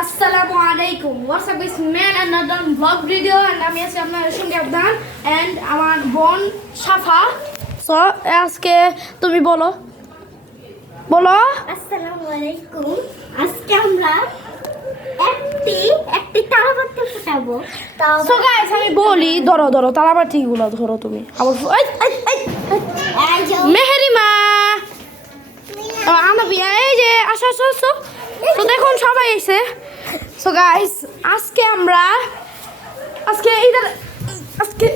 আসসালামু আলাইকুম what's up is man and not blog video and আমি আছি আপনার সঙ্গে আবদান অ্যান্ড আমার বোন সাফা সো আজকে তুমি বলো বলো আসসালামু আলাইকুম আজকে আমরা একটি একটি তারাবাতি ফুটাবো সো গাইস আমি বলি ধরো ধরো তালাবাতিগুলো ধরো তুমি। আবার এই, এই, এই, যে মেহেরিমা। আমার বিয়া এই যে আসো আসো আসো। তো দেখুন সবাই এসে সো গাইস আজকে আমরা আজকে ইধার আজকে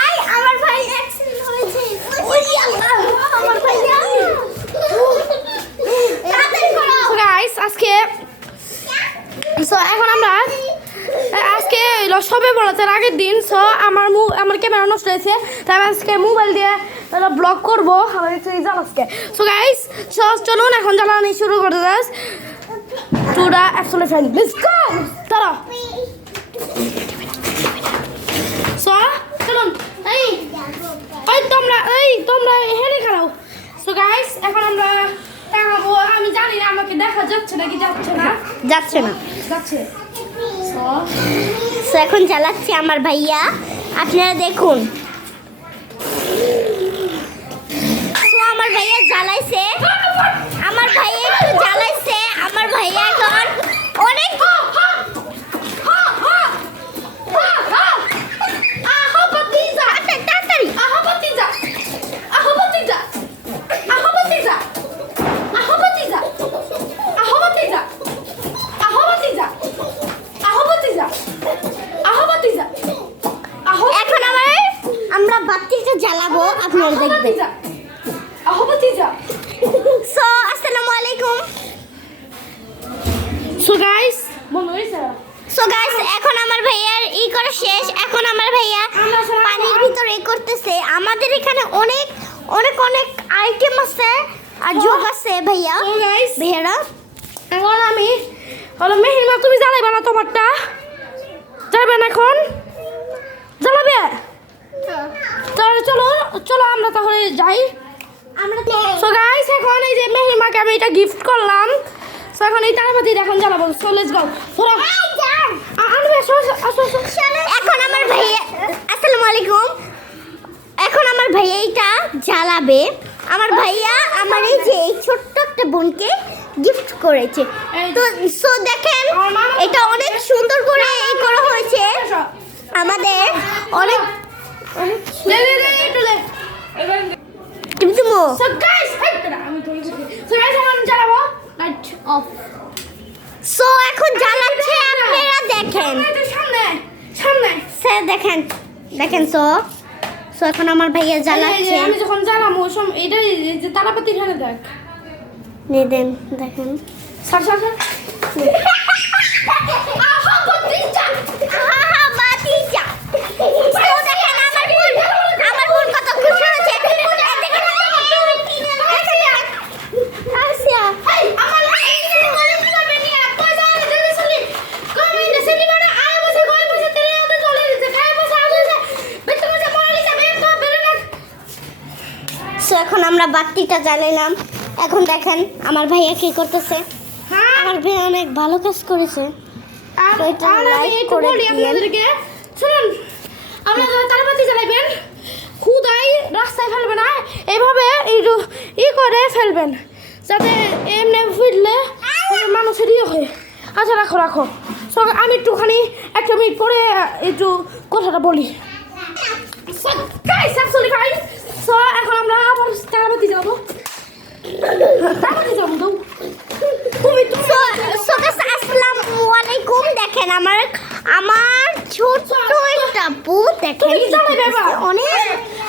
আই আমার ভাই অ্যাক্সিডেন্ট হয়েছে। ওরে আল্লাহ আমার ভাই সো গাইস আজকে সো এখন আমরা আজকে সবে বলাতের আগের দিন সো আমার আমার ক্যামেরা নষ্ট হয়েছে তাই আজকে মোবাইল দিয়ে ব্লগ করব একটু জাল আজকে। সো গাইস চলুন এখন জ্বালানি শুরু করতে যাস টুডা অ্যাপসোলে ফ্রেন্ড লেটস গো তারা। সো চলুন এই এই তোমরা এই তোমরা হেরে খেলাও সো গাইস এখন আমরা আমি জানি না আমাকে দেখা যাচ্ছে নাকি যাচ্ছে না। যাচ্ছে না। যাচ্ছে। সো এখন চালাচ্ছে আমার ভাইয়া। আপনারা দেখুন তো আমার ভাইয়া জ্বালাইছে আমার ভাইয়া একটু জ্বালাইছে আমার ভাইয়া এখন অনেক তাড়াতাড়ি এখন আমার আমরা বাতিটা জ্বালাবো আপনারা দেখবেন সো আসসালামু আলাইকুম। সো গাইস বন্ধ হয়েছে সো গাইস এখন আমার ভাইয়ার ই করা শেষ। এখন আমার ভাইয়া পানির ভিতরে করতেছে। আমাদের এখানে অনেক অনেক অনেক আইটেম আছে আর যোগ আছে ভাইয়া। So ভাইয়ারা? এখন আমি হলো মেহিমা তুমি জ্বালাইবে না তোমারটা? যাবে এখন? জ্বালাবে? তাহলে চলো চলো আমরা তাহলে যাই। সো গাইস এখন এই যে মেহিমাকে আমি এটা গিফট করলাম সো এখন এই তারাবাতি এখন জ্বালাবো সো লেটস গো ধরো আনবে এখন আমার ভাইয়া আসসালামু আলাইকুম এখন আমার ভাইয়া এটা জ্বালাবে আমার ভাইয়া আমার এই যে এই ছোট্ট একটা বোনকে গিফট করেছে তো সো দেখেন এটা অনেক সুন্দর করে এই করা হয়েছে আমাদের অনেক অনেক দে দে দে একটু দে তুমি তুমি সো গাইস আমি তো সো গাইস এখন জ্বালাবো লাইট অফ সো এখন জ্বালাচ্ছে আপনারা দেখেন। সামনে সামনে। স্যার দেখেন দেখেন সো সো এখন আমার ভাইয়া জ্বালাচ্ছে। আমি যখন জ্বালাম ওই সময় এটা যে তারাবাতি এখানে দেখ। নিয়ে দেন দেখেন। সার সার সার আহা বাতিজা আহা বাতিজা তো দেখেন আমার বোন আমার বোন কত খুশি হয়েছে আসিয়া আমার এই যে গরিব করবে নিয়ে পয়সা আনে জলদি চলি কম ইন্দে সেটি মানে আয় বসে গয় বসে তেরে ওটা চলে দিতে খায় বসে আগে যে বেতন যে পড়ালি যাবে তো বেরে না সো এখন আমরা বাতিটা জ্বালাইলাম এখন দেখেন আমার ভাইয়া কি করতেছে হ্যাঁ আমার ভাই অনেক ভালো কাজ করেছে শুনুন আপনারা তারাবাতি জ্বালাইবেন খুদাই রাস্তায় ফেলবে না এইভাবে ই করে ফেলবেন যাতে এমনি ফিরলে মানুষের ইয়ে হয় আচ্ছা রাখো রাখো সো আমি একটুখানি একটা মিনিট পরে একটু কথাটা বলি So, guys, absolutely So, এখন আমরা আবার তারাবাতি যাব। তারাবাতি যাব তো। তুমি তুমি সো সো গাইস আসসালামু আলাইকুম। দেখেন আমার আমার একটা বউ দেখেন। অনেক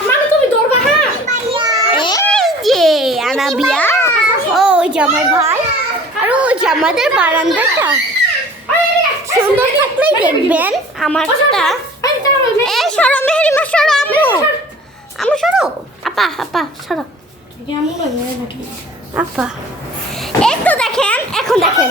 মানে তুমি ধরবা হ্যাঁ? এই যে আনাবিয়া। ও যে আমার ভাই। আর ওই যে আমাদের বারান্দাটা। সুন্দর থাকলেই দেখবেন আমারটা এই সরো মেহেরিমা সরো আম্মু আম্মু সরো আপা আপা সরো আপা। এই তো দেখেন এখন দেখেন।